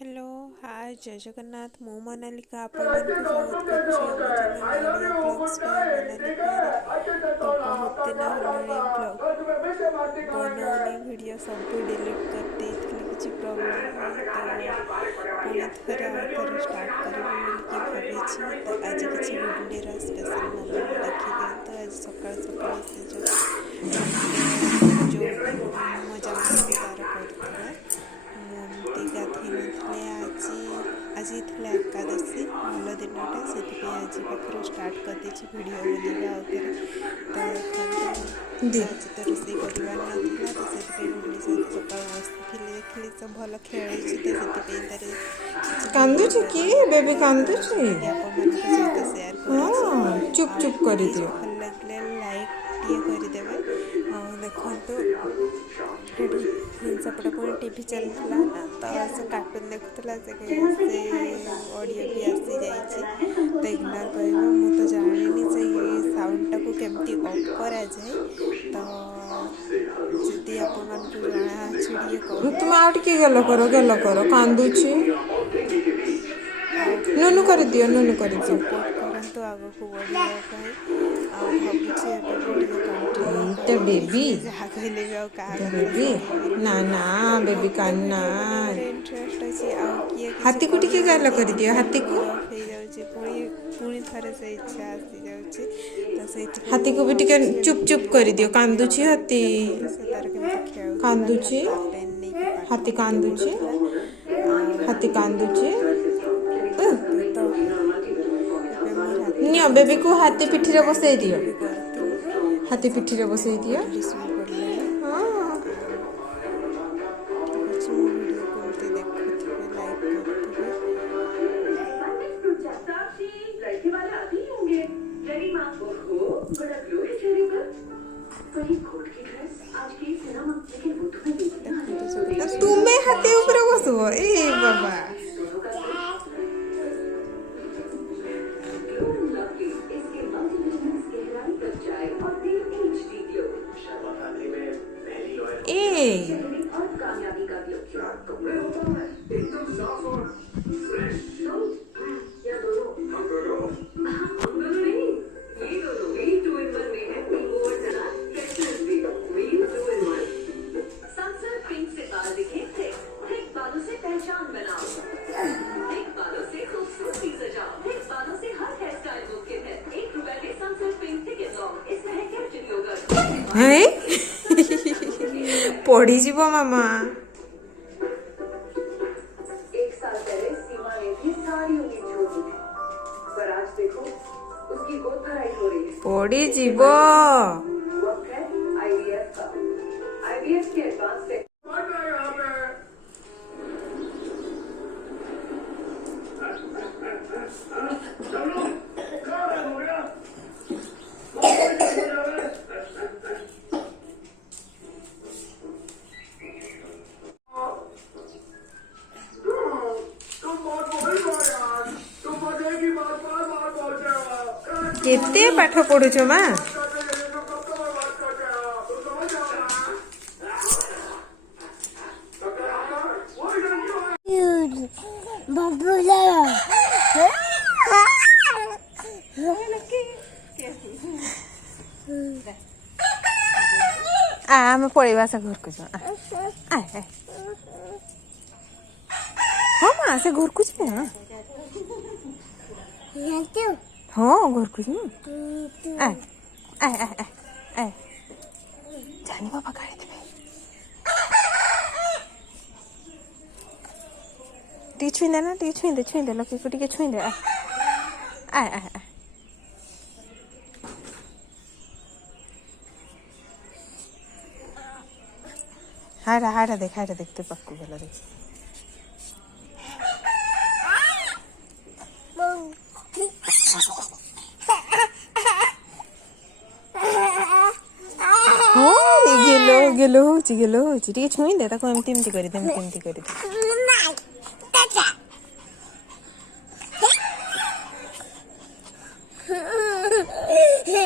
Hello hi जय जगन्नाथ मु मोनालिका आपण मानक स्वागत करछि हम channel Odia blogs bye Monalika रे। तो बहुत दिन हेलाणी ब्लॉग बनौनी वीडियो सब भी डिलीट कर देइथिले किछि प्रॉब्लम है तो पुणी थरे आउ थरे स्टार्ट करबी बोली कि भाबिछि। तो आज किछि गुडली रा स्पेशल मोमेंट देखि दियंतो। आज सकाळ सकाळ से जो मजा मस्ती तार करथिला मुमती गाधे नथले आज थे एकादशी भल दिनटा से आज पाखर स्टार्ट कर देछि वीडियो बनेगा आउ थे। तो आज तो रोषे करवार नाला तो से गुडली सहित सकाल बसती देखिली सब भल खेल तो कांदुची की बेबी कांदुची सहित सेयार कर चुप चुप कर दियो भल लगे लाइक टे करदेवे। देखो सेपटे पुणी टीवी चलता ना तो से कार्टून देखुला से ऑडियो भी आसी जाइए तो इग्नोर कर तो जानी से साउंड टाक केमती ऑफ करा जाए। तो जदि आपण जना छिड़िए तुम आउट की गलो करो कांदुची नुनु कर दियो सपोर्ट करंतु आगो को बढ़िया तो बेबी जहाँ कहले भी बेबी ना ना बेबी कान्ना इंटरेस्ट अछि आ किए हाथी को टिके गाल कर दियो हाथी को हो जाउची पुणी थरे से इच्छा आसी जाउची तो से हाथी को भी टिके चुप चुप कर दियो कांदुची हाथी तार केमती खेउ कांदुची हाथी कांदुची नियो बेबी को हाथी पिठी रे बसई दियो हाथी पिठी रे बसई दियो तुम्हें हाथी ऊपर बसो ए बाबा पढ़ी जीवो मामा एक साल पहले सीमा ने भी सारी उम्मीद छोड़ दी थी पर आज देखो उसकी गोद भराई हो रही है। पढ़ी जीवो वक्त है आईवीएफ का। आईवीएफ के एडवांस से केते पाठ पढ़ुछ माँ आम पड़ेगा से घर को हाँ माँ से घर को हाँ घर को जानी बाबा गाड़ी देवे टी छुई दे ना टी छुई दे लकी को टी छुई दे हाड़ा देखते पक्कू गला देख गेलो टी छुई दे ताको एमती कर दे